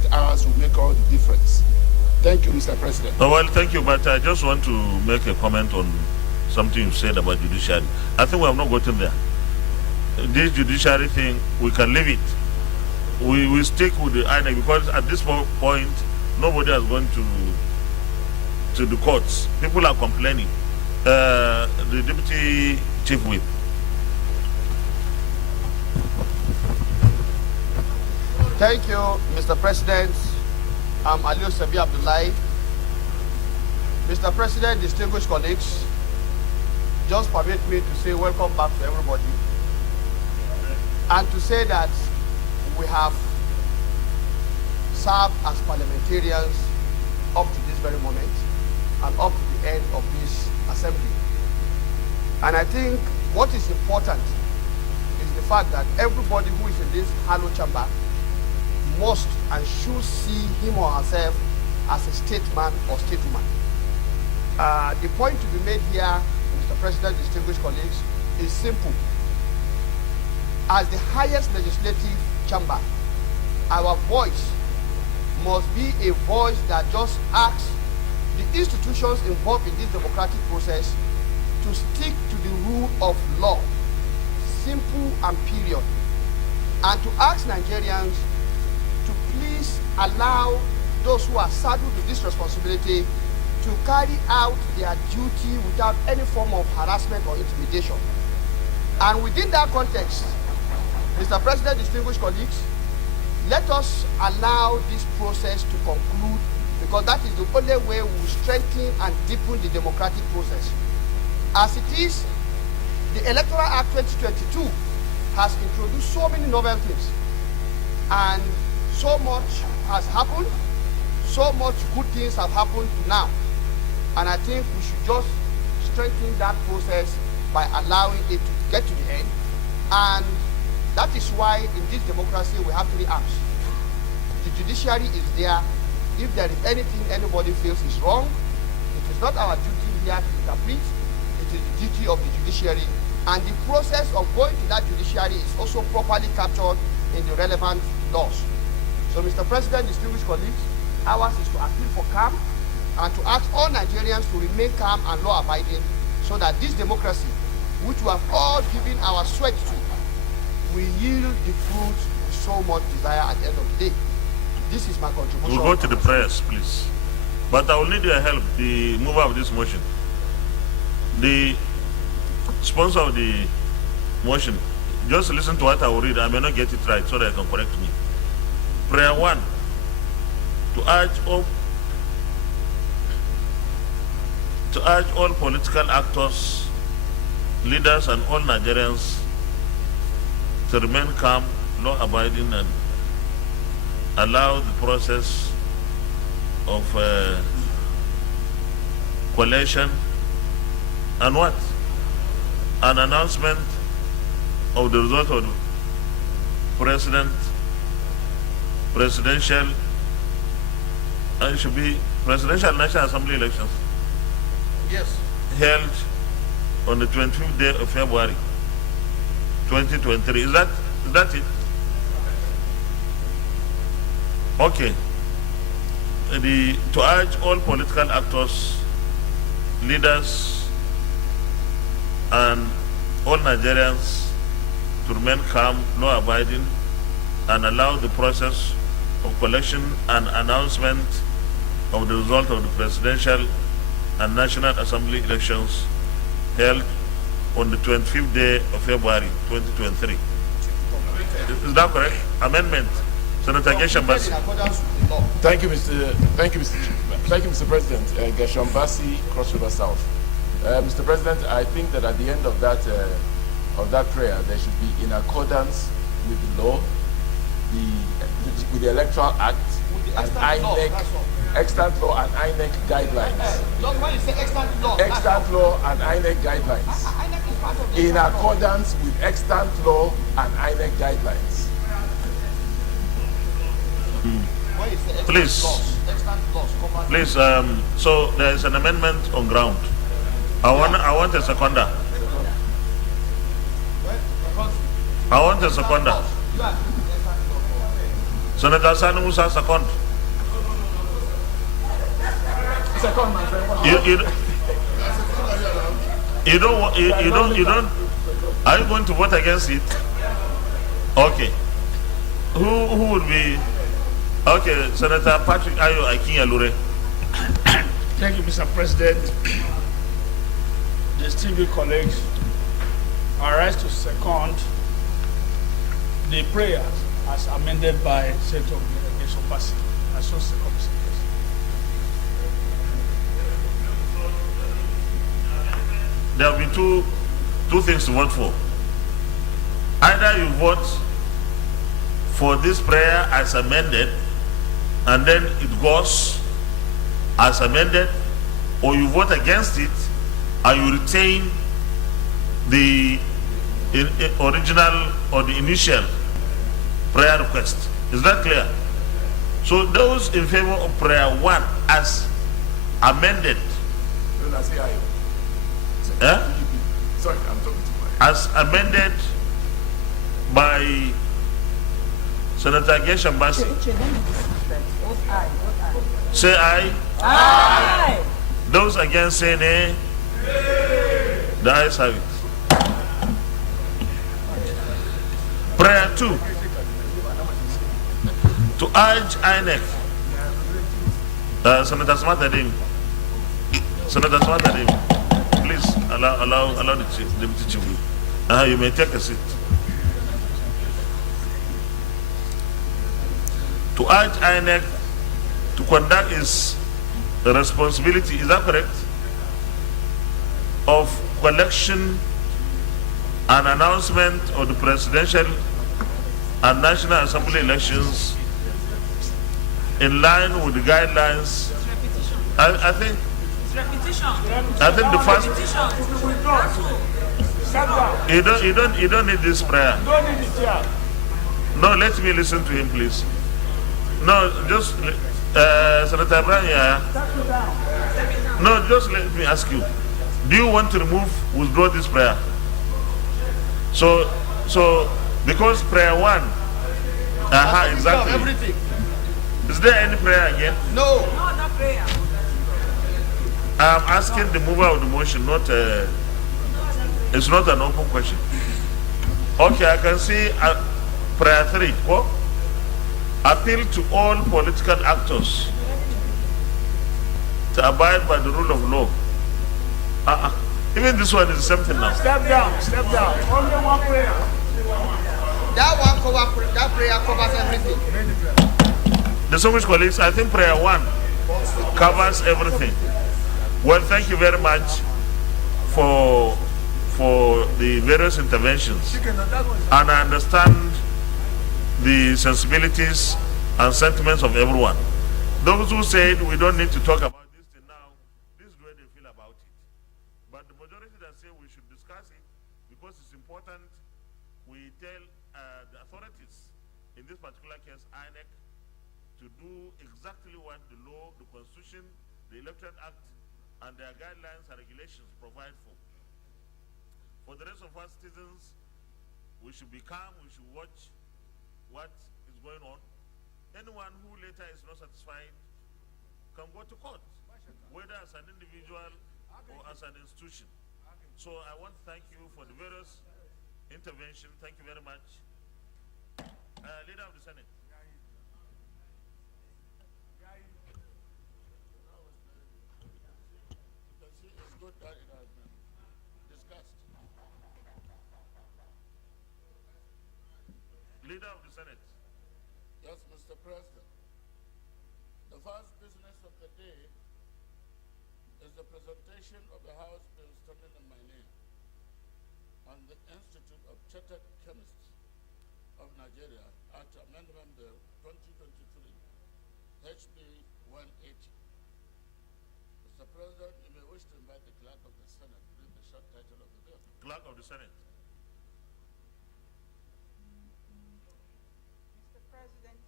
appointment hours will make all the difference. Thank you, Mr. President. Oh, well, thank you, but I just want to make a comment on something you said about judiciary. I think we have not gotten there. This judiciary thing, we can leave it. We will stick with the INEC because at this point, nobody has gone to the courts. People are complaining. The Deputy Chief Whip. Thank you, Mr. President. I'm Aliu Sabi Abdullahi. Mr. President, distinguished colleagues, just permit me to say welcome back to everybody and to say that we have served as parliamentarians up to this very moment and up to the end of this assembly. And I think what is important is the fact that everybody who is in this hallowed chamber must and should see him or herself as a statesman or stateswoman. The point to be made here, Mr. President, distinguished colleagues, is simple. As the highest legislative chamber, our voice must be a voice that just asks the institutions involved in this democratic process to stick to the rule of law, simple and period, and to ask Nigerians to please allow those who are saddled with this responsibility to carry out their duty without any form of harassment or intimidation. And within that context, Mr. President, distinguished colleagues, let us allow this process to conclude because that is the only way we will strengthen and deepen the democratic process. As it is, the Electoral Act 2022 has introduced so many novel things, and so much has happened, so much good things have happened to now. And I think we should just strengthen that process by allowing it to get to the end. And that is why in this democracy we have three arms. The judiciary is there. If there is anything anybody feels is wrong, it is not our duty here to interpret. It is the duty of the judiciary. And the process of going to that judiciary is also properly captured in the relevant laws. So, Mr. President, distinguished colleagues, ours is to appeal for calm and to ask all Nigerians to remain calm and law-abiding so that this democracy, which we have all given our sweat to, will yield the fruit we so much desire at the end of the day. This is my contribution. We'll go to the prayers, please. But I will need your help, the mover of this motion. The sponsor of the motion, just listen to what I will read. I may not get it right so that I can correct me. Prayer 1, to urge all political actors, leaders, and all Nigerians to remain calm, law-abiding, and allow the process of collation and what? An announcement of the result of the presidential, and it should be presidential National Assembly elections. Yes. Held on the 25th day of February 2023. Is that it? Okay. To urge all political actors, leaders, and all Nigerians to remain calm, law-abiding, and allow the process of collection and announcement of the result of the presidential and National Assembly elections held on the 25th day of February 2023. Is that correct? Amendment. Senator Geshambasi. Thank you, Mr. President. Geshambasi, Cross River South. Mr. President, I think that at the end of that prayer, there should be in accordance with the law, with the Electoral Act, and INEC, extant law and INEC guidelines. When you say extant law, extant law and INEC guidelines. In accordance with extant law and INEC guidelines. Please, so there is an amendment on ground. I want a seconder. I want a seconder. Senator Sani Musa, second. Second, my friend. You don't. Are you going to vote against it? Okay. Who would be? Okay, Senator Patrick Ayo Akin-Alure. Thank you, Mr. President. Distinguished colleagues, I rise to second the prayers as amended by Senator Geshombasi. I so second, Mr. President. There will be two things to vote for. Either you vote for this prayer as amended, and then it goes as amended, or you vote against it and you retain the original or the initial prayer request. Is that clear? So those in favor of prayer 1 as amended, Sorry, I'm talking to my. as amended by Senator Geshombasi, say aye. Aye. Those against say nay. The ayes have it. Prayer 2. To urge INEC. Senator Smartadim. Senator Smartadim. Please allow the deputy chief. You may take a seat. To urge INEC to conduct its responsibility, is that correct? Of collection and announcement of the presidential and national assembly elections in line with the guidelines. I think the first. You don't need this prayer. No, let me listen to him, please. No, just Senator Abraham, yeah. No, just let me ask you. Do you want to withdraw this prayer? So because prayer 1, exactly. Everything. Is there any prayer again? No. No, not prayer. I'm asking the mover of the motion, it's not an open question. Okay, I can see prayer 3. What? Appeal to all political actors to abide by the rule of law. Even this one is the same thing now. Step down. Only one prayer. That prayer covers everything. Distinguished colleagues, I think prayer 1 covers everything. Well, thank you very much for the various interventions. And I understand the sensibilities and sentiments of everyone. Those who said we don't need to talk about this thing now, this is the way they feel about it. But the majority that say we should discuss it because it's important, we tell the authorities, in this particular case INEC, to do exactly what the law, the Constitution, the Electoral Act, and their guidelines and regulations provide for. For the rest of us citizens, we should be calm, we should watch what is going on. Anyone who later is not satisfied can go to court, whether as an individual or as an institution. So I want to thank you for the various interventions. Thank you very much. Leader of the Senate. It's good that it has been discussed. Leader of the Senate. Yes, Mr. President. The first business of the day is the presentation of the House bill standing in my name on the Institute of Chartered Chemists of Nigeria Act Amendment Bill 2023, HB 180. Mr. President, you may wish to invite the Clerk of the Senate to read the short title of the bill. Clerk of the Senate. Mr. President,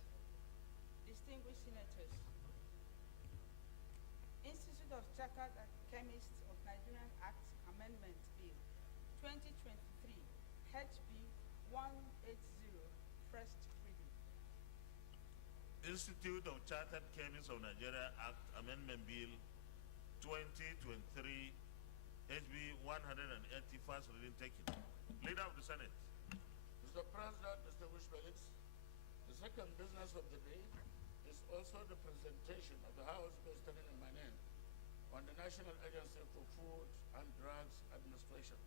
distinguished senators, Institute of Chartered Chemists of Nigerian Act Amendment Bill 2023, HB 180, first reading. Institute of Chartered Chemists of Nigeria Act Amendment Bill 2023 HB 180 first reading taken. Leader of the Senate. Mr. President, distinguished colleagues, the second business of the day is also the presentation of the House bill standing in my name on the National Agency for Food and Drugs Administration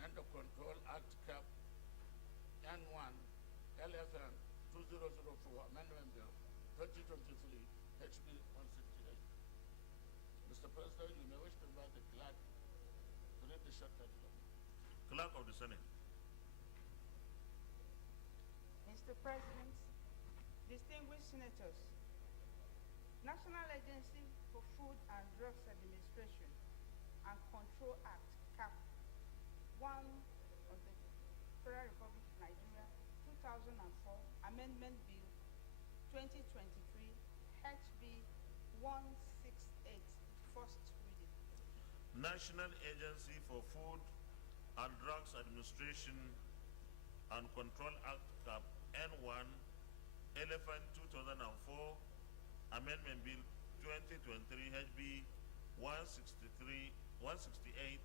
and the Control Act Cap N1 LFN 2004 Amendment Bill 2023 HB 168. Mr. President, you may wish to invite the clerk to read the short title. Clerk of the Senate. Mr. President, distinguished senators, National Agency for Food and Drugs Administration and Control Act, CAP 1 of the Federal Republic of Nigeria, 2004, Amendment Bill 2023, HB 168, first reading. National Agency for Food and Drugs Administration and Control Act Cap N1 Elephant 2004 Amendment Bill 2023 HB 168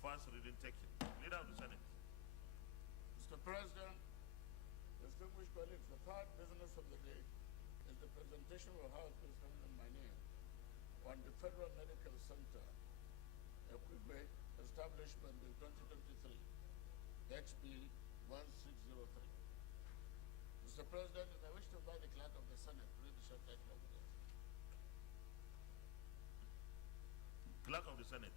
first reading taken. Leader of the Senate. Mr. President, distinguished colleagues, the third business of the day is the presentation of a House bill standing in my name on the Federal Medical Center Equipment Establishment Bill 2023 HB 1603. Mr. President, if I wish to invite the clerk of the Senate to read the short title of the bill. Clerk of the Senate.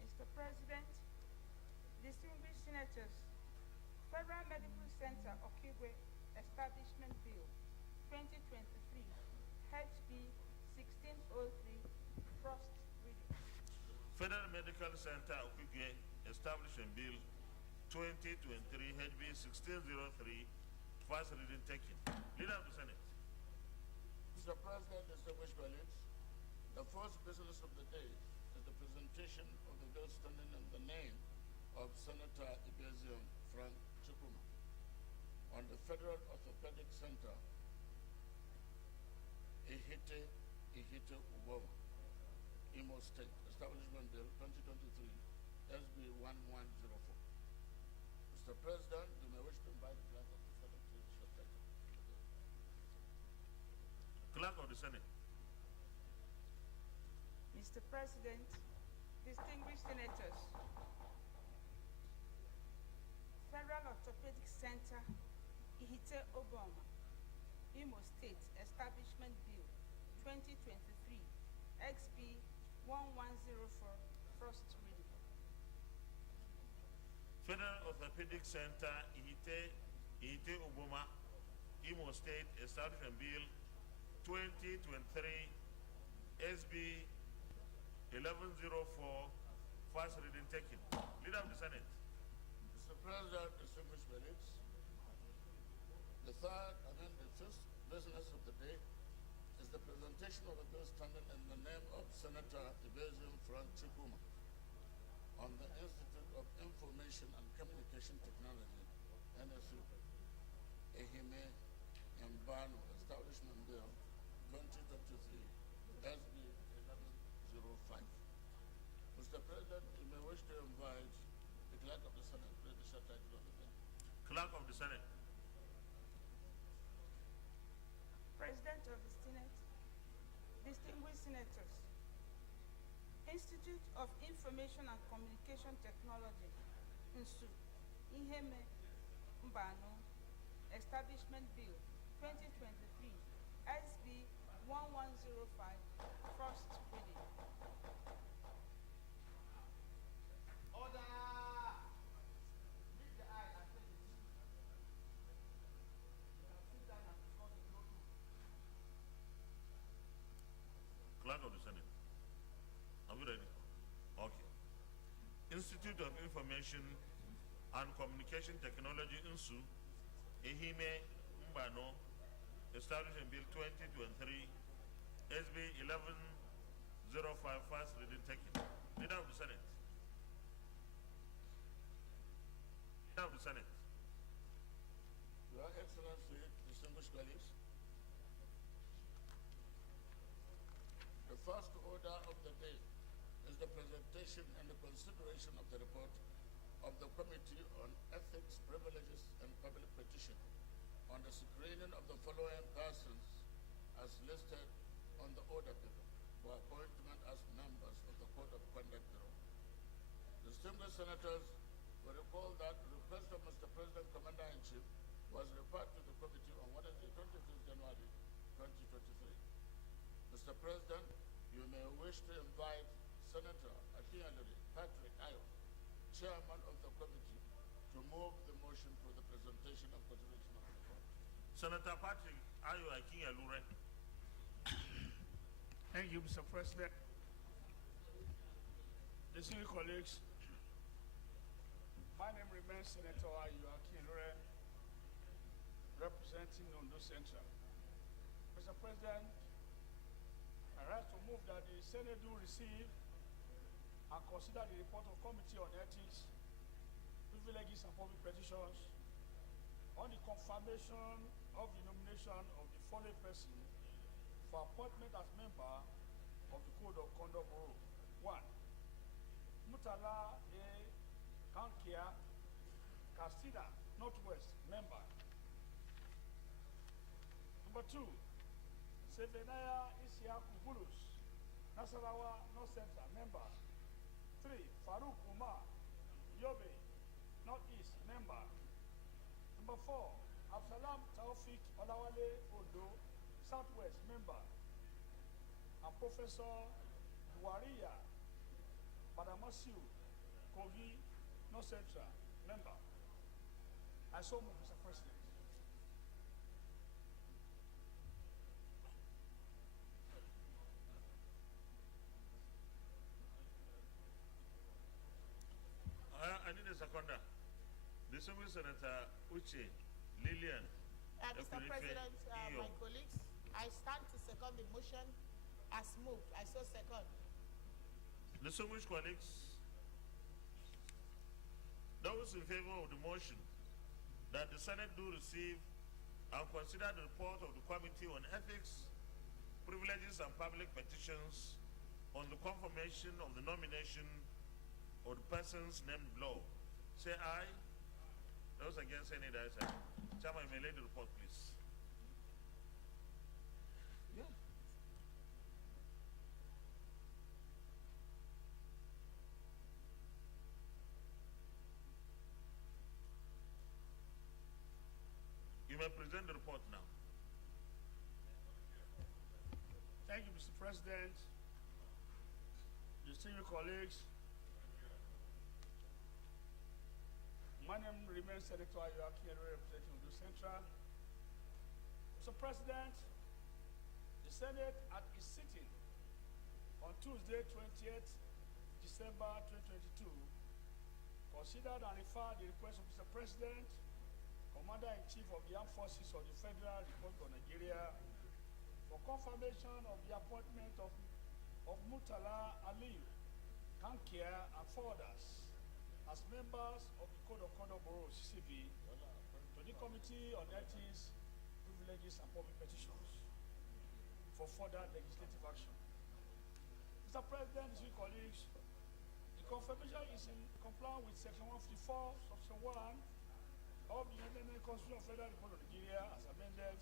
Mr. President, distinguished senators, Federal Medical Center Okigwe Establishment Bill 2023, HB 1603, first reading. Federal Medical Center Okigwe Establishment Bill 2023 HB 1603 first reading taken. Leader of the Senate. Mr. President, distinguished colleagues, the first business of the day is the presentation of the bill standing in the name of Senator Ibezium Frank Chukuma on the Federal Orthopedic Center Ihite Uboma, Imo State, Establishment Bill 2023, SB 1104. Mr. President, you may wish to invite the clerk of the Senate to read the short title. Clerk of the Senate. Mr. President, distinguished senators, Federal Orthopedic Center, Ihite Obama, Imo State Establishment Bill 2023, XB 1104, first reading. Federal Orthopedic Center Ihite Obama, Imo State Establishment Bill 2023, SB 1104, first reading taken. Leader of the Senate. Mr. President, distinguished colleagues, the third and then the fifth business of the day is the presentation of a bill standing in the name of Senator Ibezium Frank Chukuma on the Institute of Information and Communication Technology, NSU, Ehime Mbano Establishment Bill 2023, SB 1105. Mr. President, you may wish to invite the clerk of the Senate to read the short title of the bill. Clerk of the Senate. President of the Senate, distinguished senators, Institute of Information and Communication Technology, INSU, Iheme Mbano Establishment Bill 2023, SB 1105, first reading. Order! Leave the aisle and take a seat. You can sit down and discuss the bill. Clerk of the Senate. Are we ready? Okay. Institute of Information and Communication Technology, INSU, Ehime Mbano, Establishment Bill 2023, SB 1105, first reading taken. Leader of the Senate. Leader of the Senate. Your Excellency, the presentation and the consideration of the report of the Committee on Ethics, Privileges, and Public Petition on the screening of the following persons as listed on the order paper for appointment as members of the Code of Conduct Bureau. Distinguished senators will recall that the request of Mr. President, Commander-in-Chief, was referred to the committee on Wednesday, 25th January 2023. Mr. President, you may wish to invite Senator Akinlere Patrick Ayo, Chairman of the committee, to move the motion for the presentation and consideration of the report. Senator Patrick Ayo Akinlere. Thank you, Mr. President. Distinguished colleagues, my name remains Senator Ayo Akinlere, representing Ondo Central. Mr. President, I rise to move that the Senate do receive and consider the report of Committee on Ethics, Privileges and Public Petitions on the confirmation of the nomination of the following person for appointment as member of the Code of Conduct Bureau. 1. Mutala A. Kankia, Castilla, Northwest, member. Number 2. Sevenaya Isiaku Bulus, Nasarawa, North Central, member. 3. Farouk Umar, Yobe, Northeast, member. Number 4. Absalam Taufik Olawale Odo, Southwest, member. And Professor Buwaria Badamasiu Kogi, North Central, member. I so move, Mr. President. I need a seconder. Distinguished Senator Uche Lillian. Mr. President, my colleagues, I stand to second the motion as moved. I so second. Distinguished colleagues, those in favor of the motion that the Senate do receive and consider the report of the Committee on Ethics, Privileges and Public Petitions on the confirmation of the nomination of the persons named below, say aye. Those against any that say. Chairman, you may lay the report, please. Yeah. You may present the report now. Thank you, Mr. President. Distinguished colleagues, my name remains Senator Ayo Akinlere, representing Ondo Central. Mr. President, the Senate at its sitting on Tuesday, 20th December 2022, considered and referred the request of Mr. President, Commander-in-Chief of the Armed Forces of the Federal Republic of Nigeria, for confirmation of the appointment of Murtala Aliyu, Kankia, and 4 others as members of the Code of Conduct Bureau, CCB, to the Committee on Ethics, Privileges, and Public Petitions for further legislative action. Mr. President, distinguished colleagues, the confirmation is in compliance with Section 154, Section 1 of the Independent Constitution of Federal Republic of Nigeria as amended,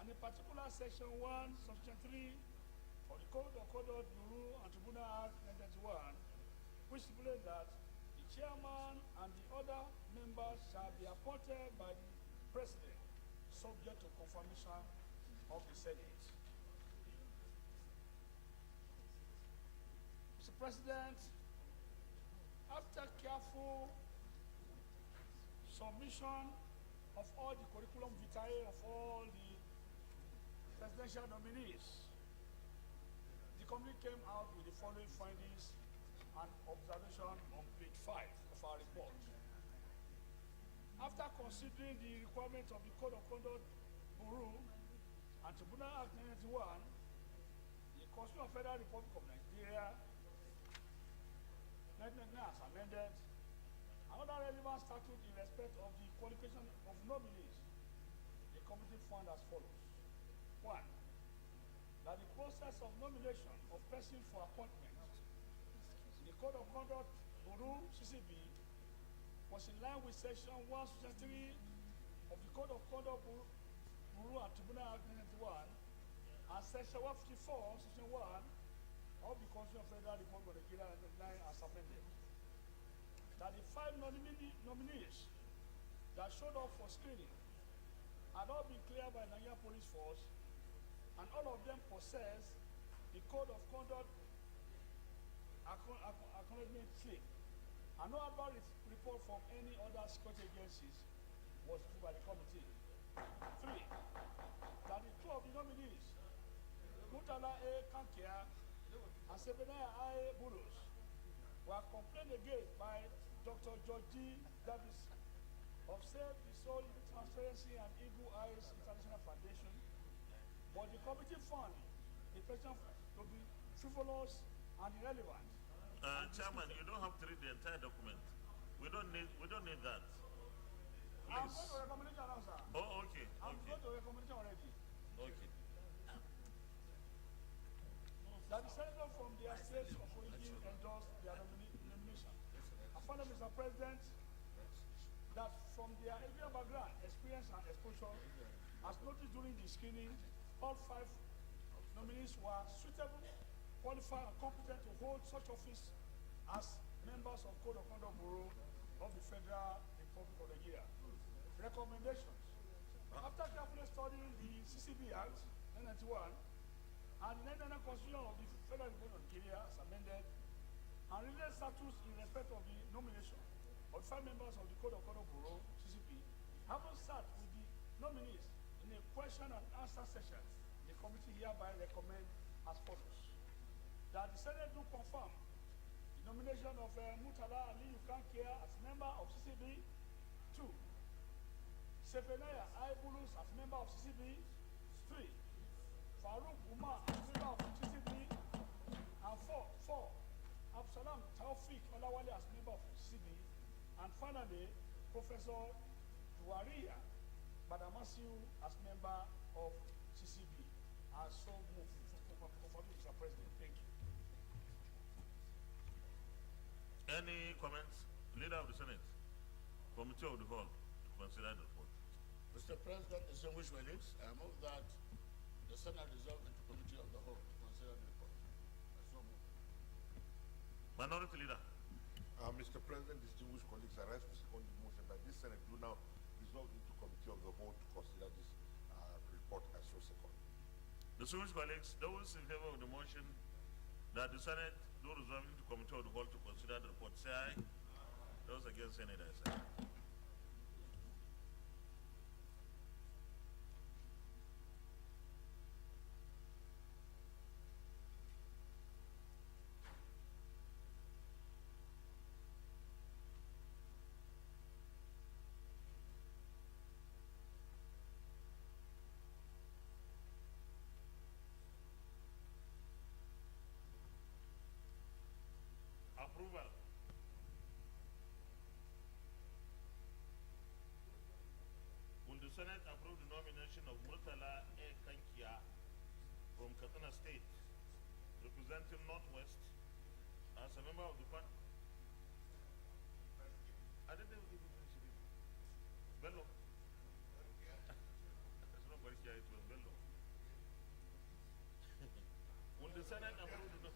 and in particular Section 1, Section 3 of the Code of Conduct Bureau and Tribunal Act 1991, which stipulates that the chairman and the other members shall be appointed by the president, subject to confirmation of the Senate. Mr. President, after careful submission of all the curriculum vitae of all the presidential nominees, the committee came out with the following findings and observation on page 5 of our report. After considering the requirements of the Code of Conduct Bureau and Tribunal Act 1991, the Constitution of Federal Republic of Nigeria, 1999 as amended, another relevant statute in respect of the qualification of nominees, the committee found as follows. 1. That the process of nomination of persons for appointment Code of Conduct Bureau, CCB, was in line with Section 163 of the Code of Conduct Bureau and Tribunal Act 1991 and Section 154, Section 1 of the Constitution of Federal Republic of Nigeria 1999 as amended. That the 5 nominees that showed up for screening had all been cleared by Nigerian Police Force, and all of them possess the Code of Conduct acknowledgement slip, and no advert report from any other security agencies was issued by the committee. 3, that the 2 of the nominees, Murtala A. Kankia and Sebenaya A. Bulus, were complained against by Dr. Georgie Davis of Save the Soul Transparency and Eagle Eyes International Foundation, but the committee found the question to be frivolous and irrelevant. Chairman, you don't have to read the entire document. We don't need that. Please. I'm going to recommendation now, sir. Oh, okay. I'm going to recommendation already. Okay. That the senator from their states of origin endorsed their nomination. I found, Mr. President, that from their area background, experience, and exposure, as noted during the screening, all 5 nominees were suitable, qualified, and competent to hold such office as members of Code of Conduct Bureau of the Federal Republic of Nigeria. Recommendations. After carefully studying the CCB Act 1991 and the 1999 Constitution of the Federal Republic of Nigeria as amended, and related statutes in respect of the nomination of 5 members of the Code of Conduct Bureau, CCB, having sat with the nominees in a question and answer session, the committee hereby recommend as follows. That the Senate do confirm the nomination of Murtala Ali Kankia as member of CCB. 2, Sebenaya A. Bulus as member of CCB. 3, Farouk Umar as member of CCB. And 4, Absalam Taufik Olawale as member of CCB. And finally, Professor Duwaria Badamasiu as member of CCB. As so moved, Mr. President. Thank you. Any comments? Leader of the Senate, Committee of the Whole, to consider the report. Mr. President, distinguished colleagues, I move that the Senate resolve into Committee of the Whole to consider the report. I so move. Minority Leader. Mr. President, distinguished colleagues, I rise to second the motion that this Senate do now resolve into Committee of the Whole to consider this report. I so second. Distinguished colleagues, those in favor of the motion that the Senate do resolve into Committee of the Whole to consider the report, say aye. Those against, say nay, say aye. Approval. Will the Senate approve the nomination of Murtala A. Kankia from Katsina State, representing Northwest, as a member of the party? I didn't even give you Bello. There's nobody here, it was Bello. Will the Senate approve the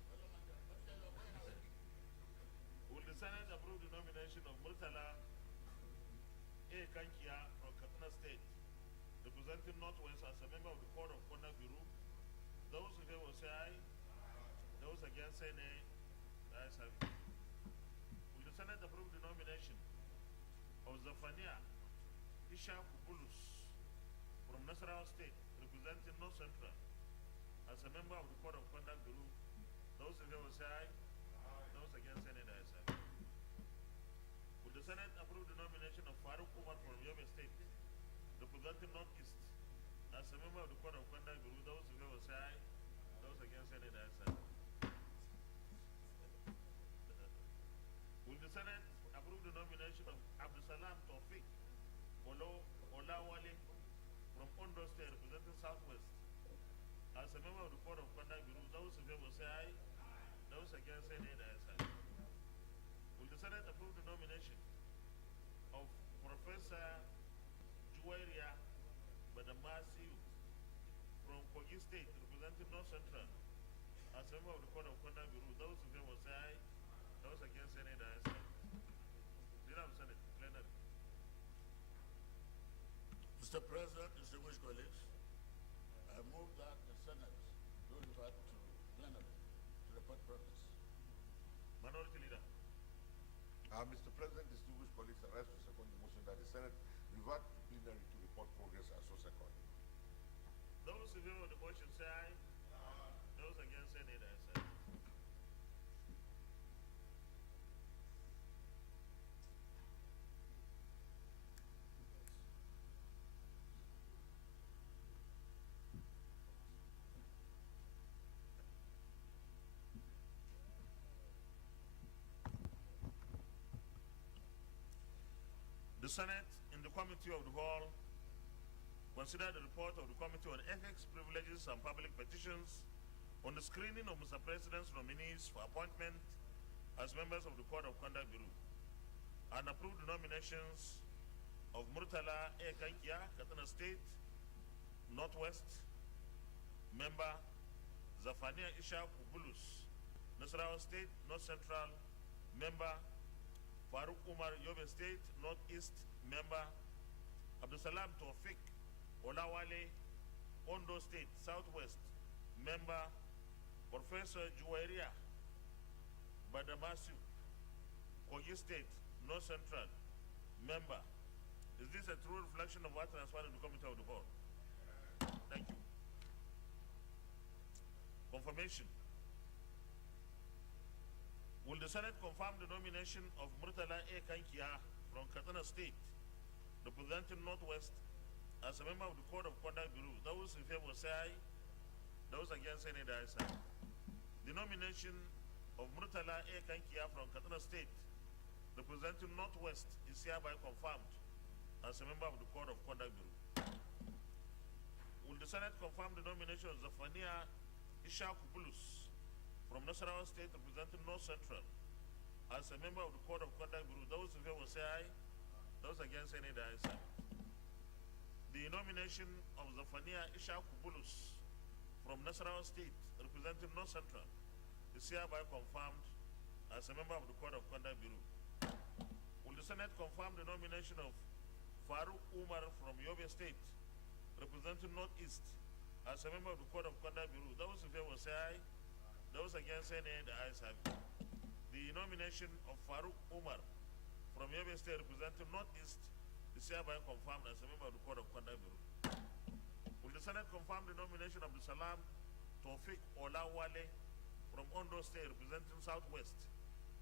Will the Senate approve the nomination of Murtala A. Kankia from Katsina State, representing Northwest, as a member of the Code of Conduct Bureau? Those in favor say aye. Those against say nay. The ayes have it. Will the Senate approve the nomination of Zafania Ishaq Bulus from Nasarawa State, representing North Central, as a member of the Code of Conduct Bureau? Those in favor say aye. Those against any the ayes have it. Will the Senate approve the nomination of Farouk Umar from Yobe State, representing Northeast, as a member of the Code of Conduct Bureau? Those in favor say aye. Those against any the ayes have it. Will the Senate approve the nomination of Abdusalam Taufik Olawale from Ondo State, representing Southwest, as a member of the Code of Conduct Bureau? Those in favor say aye. Those against say nay. The ayes have it. Senate approve the nomination of Professor Juwairia Badamasi from Kogi State, representing North Central, as a member of the Court of Conduct Bureau? Those in favor say aye. Those against any answer. Leader of the Senate, plenary. Mr. President, distinguished colleagues, I move that the Senate do revert to plenary to report progress. Minority Leader. Mr. President, distinguished colleagues, I rise to second the motion that the Senate revert to plenary to report progress as so second. Those in favor of the motion say aye. Those against say nay. The ayes have it. The Senate, in the Committee of the Whole, consider the report of the Committee on Ethics, Privileges and Public Petitions on the screening of Mr. President's nominees for appointment as members of the Court of Conduct Bureau, and approve the nominations of Murtala A. Kankia, Katana State, Northwest, member, Zafania Isha Kubulus, Nasarawa State, North Central, member, Farooq Umar, Yobe State, Northeast, member, Abdusalam Tawfiq Olawale, Ondo State, Southwest, member, Professor Juwairia Badamasu, Kogi State, North Central, member. Is this a true reflection of what transpired in the Committee of the Whole? Thank you. Confirmation. Will the Senate confirm the nomination of Murtala A. Kankia from Katana State, representing Northwest, as a member of the Court of Conduct Bureau? Those in favor say aye. Those against say nay. The ayes have it. The nomination of Murtala A. Kankia from Katana State, representing Northwest, is hereby confirmed as a member of the Court of Conduct Bureau. Will the Senate confirm the nomination of Zafania Isha Kubulus from Nasarawa State, representing North Central, as a member of the Court of Conduct Bureau? Those in favor say aye. Those against say nay. The ayes have it. The nomination of Zafania Isha Kubulus from Nasarawa State, representing North Central, is hereby confirmed as a member of the Court of Conduct Bureau. Will the Senate confirm the nomination of Farooq Umar from Yobe State, representing Northeast, as a member of the Court of Conduct Bureau? Those in favor say aye. Those against say nay. The ayes have it. The nomination of Farooq Umar from Yobe State, representing Northeast, is hereby confirmed as a member of the Court of Conduct Bureau. Will the Senate confirm the nomination of the Salam Tawfiq Olawale from Ondo State, representing Southwest,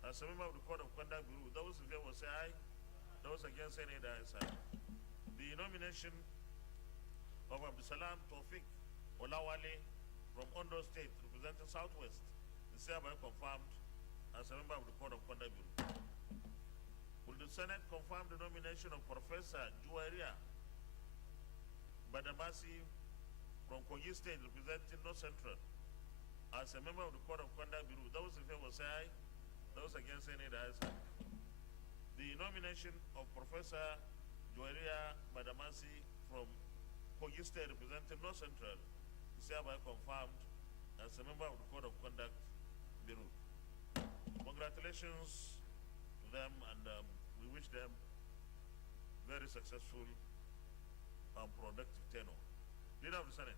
as a member of the Court of Conduct Bureau? Those in favor say aye. Those against say nay. The ayes have it. The nomination of Abdusalam Tawfiq Olawale from Ondo State, representing Southwest, is hereby confirmed as a member of the Court of Conduct Bureau. Will the Senate confirm the nomination of Professor Juwairia Badamasi from Kogi State, representing North Central, as a member of the Court of Conduct Bureau? Those in favor say aye. Those against say nay. The ayes have it. The nomination of Professor Juwairia Badamasi from Kogi State, representing North Central, is hereby confirmed as a member of the Court of Conduct Bureau. Congratulations to them, and we wish them very successful and productive tenure. Leader of the Senate.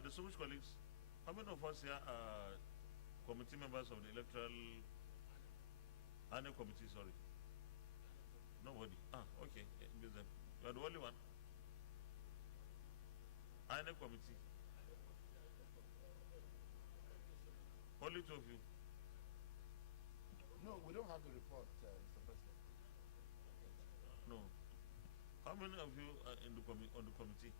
Distinguished colleagues, how many of us here are committee members of the electoral annual committee? Sorry, nobody. Okay. You are the only one. Annual committee. Only two of you. No, we don't have the report, Mr. President. No. How many of you are in the on the committee?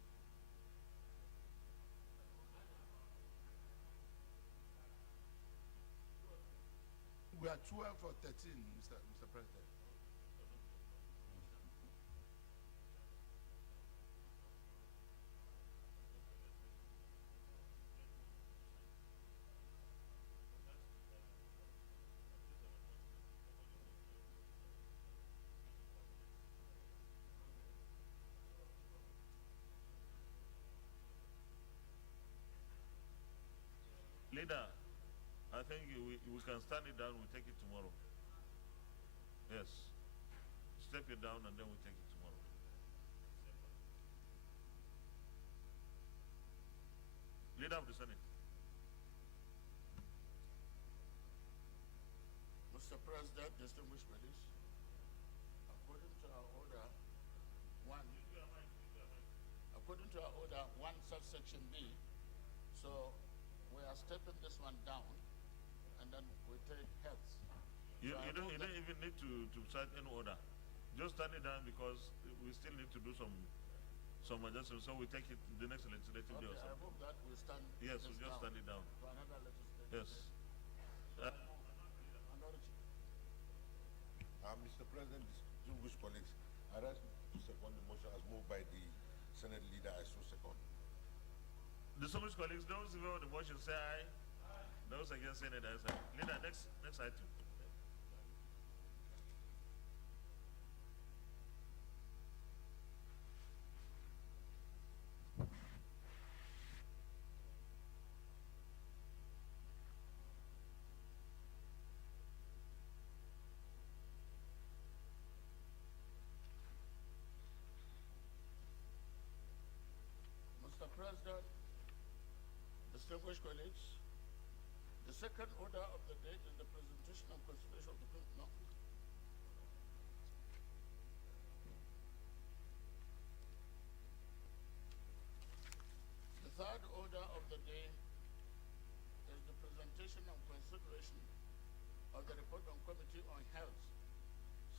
We are 12 or 13, Mr. President. Leader, I think we can stand it down, we'll take it tomorrow. Yes. Step it down and then we'll take it tomorrow. Leader of the Senate. Mr. President, distinguished colleagues, according to our order, one subsection B, so we are stepping this one down, and then we take heads. You So don't even need to cite any order. Just stand it down because we still need to do some adjustments. So we take it the next legislative day or Okay, I something. move that we stand. Yes, this we just down stand it down. to another legislative Yes. day. Minority. Mr. President, distinguished colleagues, I rise to second the motion as moved by the Senate leader. I so second. Distinguished colleagues, those in favor of the motion say aye. Those against say nay. That is aye. Leader, next item. Mr. President, distinguished colleagues, the second order of the day is the presentation and consideration of the bill. No. The third order of the day is the presentation and consideration of the report on Committee on Health,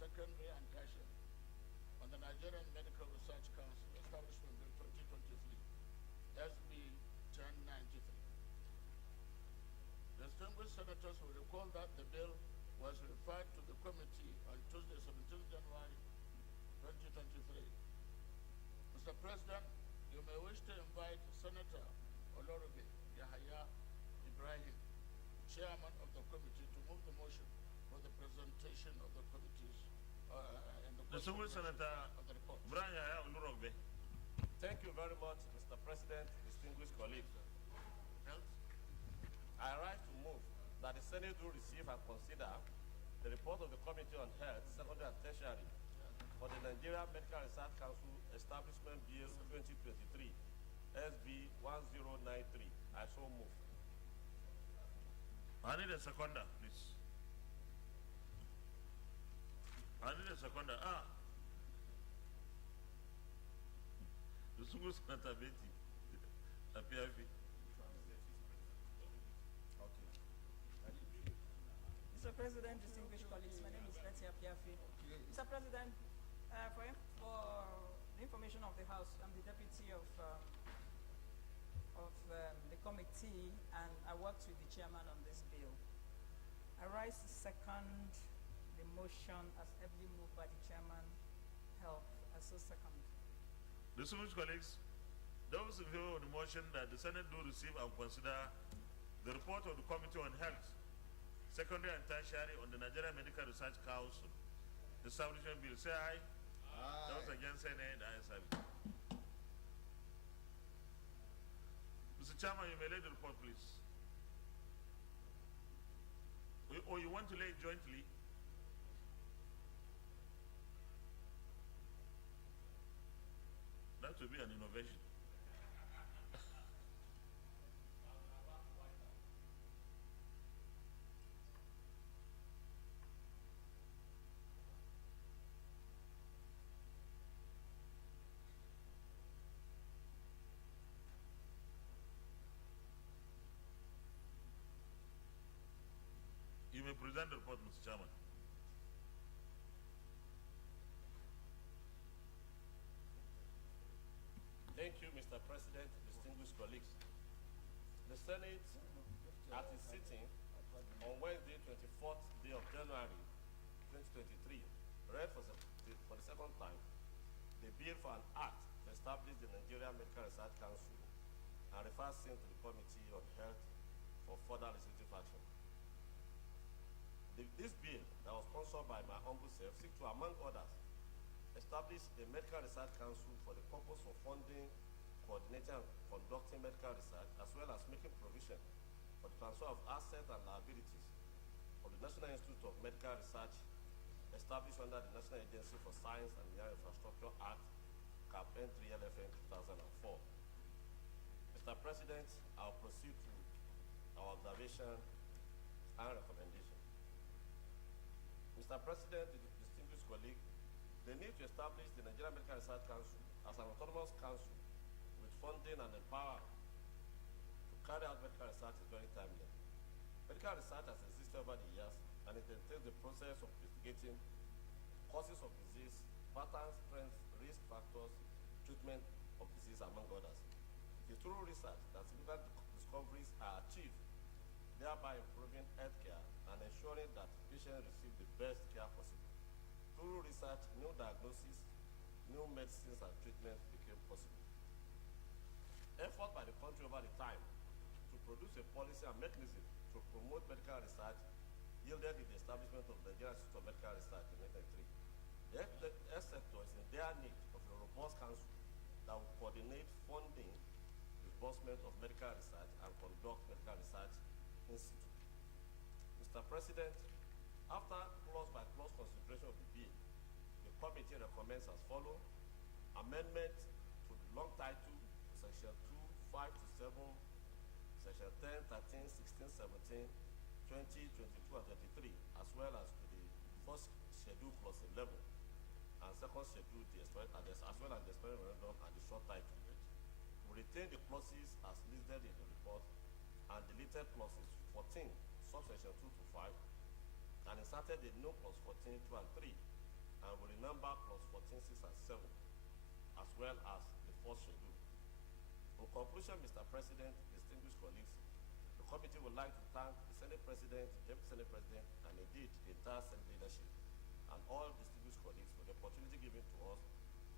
Secondary and Tertiary, on the Nigerian Medical Research Council, Establishment Bill 2023, SB 1093. Distinguished senators will recall that the bill was referred to the committee on Tuesday, 17 January 2023. Mr. President, you may wish to invite Senator Olorube Yahaya Ibrahim, chairman of the committee, to move the motion for the presentation of the committees and the Distinguished Senator of the report. Brian Yahaya Olorube. Thank you very much, Mr. President, distinguished colleagues. Health. I rise to move that the Senate will receive and consider the report of the Committee on Health, Secondary and Tertiary for the Nigerian Medical Research Council Establishment Bill 2023, SB 1093. I so move. I need a seconder, please. I need a seconder. Distinguished Senator Betty. PIV. Mr. President, distinguished colleagues, my name is Letty Apiafi. Mr. President, for the information of the House, I'm the deputy of the committee, and I worked with the chairman on this bill. I rise to second the motion as heavily moved by the chairman. Help, I so second. Distinguished colleagues, those in favor of the motion that the Senate do receive and consider the report of the Committee on Health, Secondary and Tertiary on the Nigerian Medical Research Council Establishment Bill, say aye. Aye. Those against say nay. The ayes have it. Mr. Chairman, you may lay the report, please. Or you want to lay it jointly? That would be an innovation. may present the report, Mr. Chairman. Thank you, Mr. President, distinguished colleagues. The Senate, at its sitting on Wednesday, 24th day of January 2023, read for the second time the bill for an act to establish the Nigerian Medical Research Council and refers same to the Committee on Health for further legislative action. This bill that was sponsored by my humble self seeks to, among others, establish a Medical Research Council for the purpose of funding, coordinating and conducting medical research, as well as making provision for the transfer of assets and liabilities of the National Institute of Medical Research established under the National Agency for Science and Engineering Infrastructure Act, Cap N3-LFN 2004. Mr. President, I'll proceed to our observation and recommendation. Mr. President, distinguished colleague, the need to establish the Nigerian Medical Research Council as an autonomous council with funding and empower to carry out medical research is very timely. Medical research has existed over the years, and it entails the process of investigating causes of disease, patterns, trends, risk factors, treatment of disease, among others. It is through research that significant discoveries are achieved, thereby improving healthcare and ensuring that patients receive the best care possible. Through research, new diagnoses, new medicines and treatments became possible. Effort by the country over the time to produce a policy and mechanism to promote medical research yielded in the establishment of the Nigerian Institute of Medical Research in 1993. The health sector is in dire need of a robust council that will coordinate funding, disbursement of medical research, and conduct medical research in situ. Mr. President, after clause-by-clause consideration of the bill, the committee recommends as follows: amendment to the long title, section 2, 5 to 7, section 10, 13, 16, 17, 20, 22, and 23, as well as to the first schedule clause 11, and second schedule, as well as the expiry memorandum and the short title. We retain the clauses as listed in the report and deleted clauses 14, subsection 2 to 5, and inserted the new clause 14, 2 and 3, and will renumber clause 14, 6 and 7, as well as the fourth schedule. In conclusion, Mr. President, distinguished colleagues, the committee would like to thank the Senate President, Deputy Senate President, and indeed the entire Senate leadership, and all distinguished colleagues for the opportunity given to us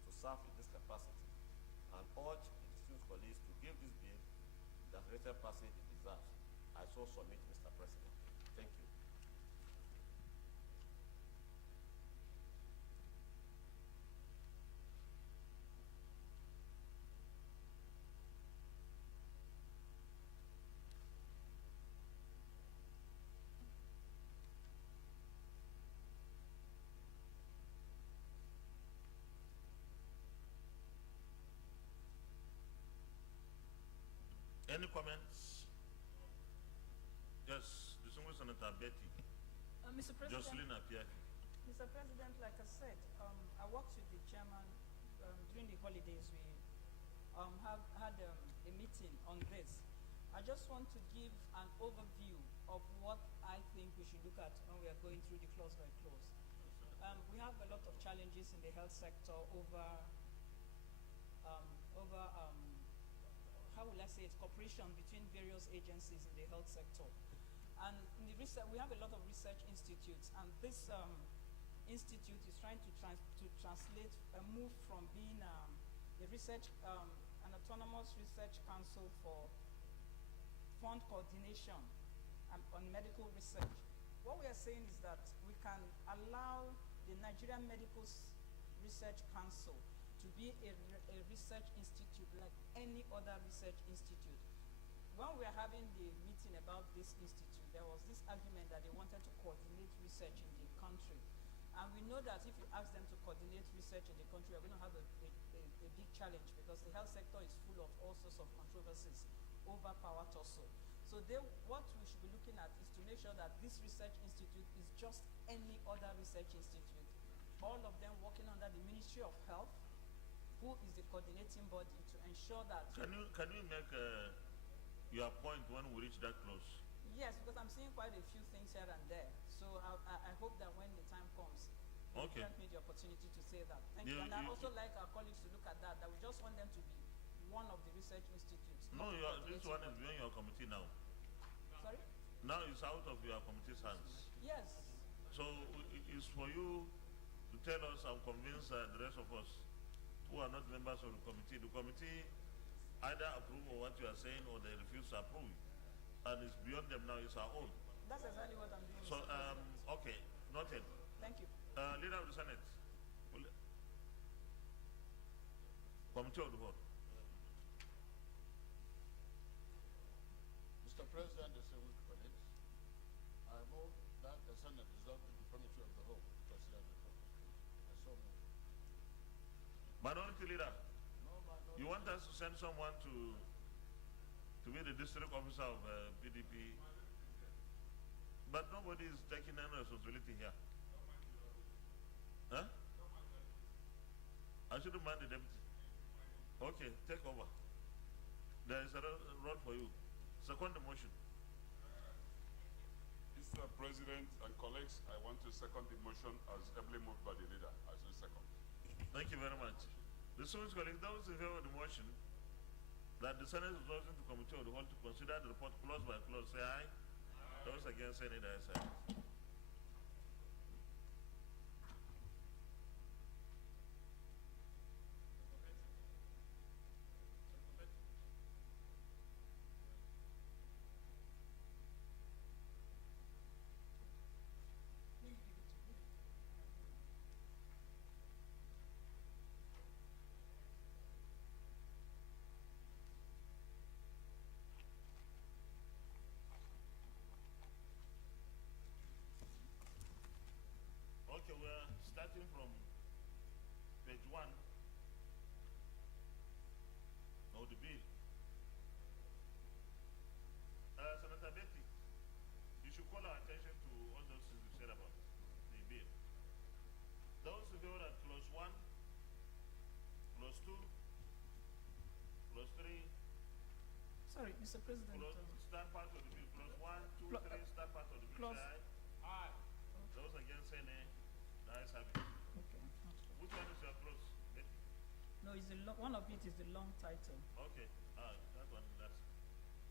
to serve in this capacity, and urge the distinguished colleagues to give this bill the accelerated passage it deserves. I so submit, Mr. President. Thank you. Any comments? Yes, distinguished Senator Betty. Mr. President, Jocelyn Appiah. Mr. President, like I said, I worked with the chairman during the holidays. We have had a meeting on this. I just want to give an overview of what I think we should look at when we are going through the clause by clause. We have a lot of challenges in the health sector over how will I say it, cooperation between various agencies in the health sector. And in the research, we have a lot of research institutes, and this institute is trying to translate a move from being an autonomous research council for fund coordination on medical research. What we are saying is that we can allow the Nigerian Medical Research Council to be a research institute like any other research institute. When we were having the meeting about this institute, there was this argument that they wanted to coordinate research in the country. And we know that if you ask them to coordinate research in the country, we're going to have a big challenge, because the health sector is full of all sorts of controversies over power tussle. So what we should be looking at is to make sure that this research institute is just any other research institute, all of them working under the Ministry of Health, who is the coordinating body, to ensure that... Can you make your point when we reach that close? Yes, because I'm seeing quite a few things here and there. So I hope that when the time comes, you Okay. grant me the opportunity to say that. Thank you. And I also like our colleagues to look at that, that we just want them to be one of the research institutes. No, this one is beyond beyond your committee now. Sorry? Now it's out of your committee's hands. Yes. So it's for you to tell us and convince the rest of us who are not members of the committee. The committee either approve of what you are saying or they refuse to approve it. And it's beyond them now, it's our own. That's exactly what I'm doing. So, okay, noted. Thank you. Leader of the Senate. Committee of the Whole. Mr. President, distinguished colleagues, I move that the Senate resolve to the Committee of the Whole to consider the report. I so move. Minority Leader, No minority. you want us to send someone to be the district officer of PDP, but nobody is taking any responsibility here. Huh? I shouldn't mind the deputy. Okay, take over. There is a role for you. Second the motion. Mr. President and colleagues, I want to second the motion as ably moved by the leader. I say second. Thank you very much. Distinguished colleagues, those in favor of the motion that the Senate is also to committee of the whole to consider the report clause by clause, say aye. Aye. Those against, say nay, that is silent. Okay, we're starting from page 1 of the bill. Senator Betty, you should call our attention to all those things you said about the bill. Those in favor that clause 1, clause 2, clause 3, Sorry, Mr. President. clause, start part of the bill, clause 1, 2, 3, start part of the bill, clause- say aye. Aye. Those against, say nay. The ayes have it. Okay. Which one is your clause? Betty? No, it's one of it is the long title. Okay,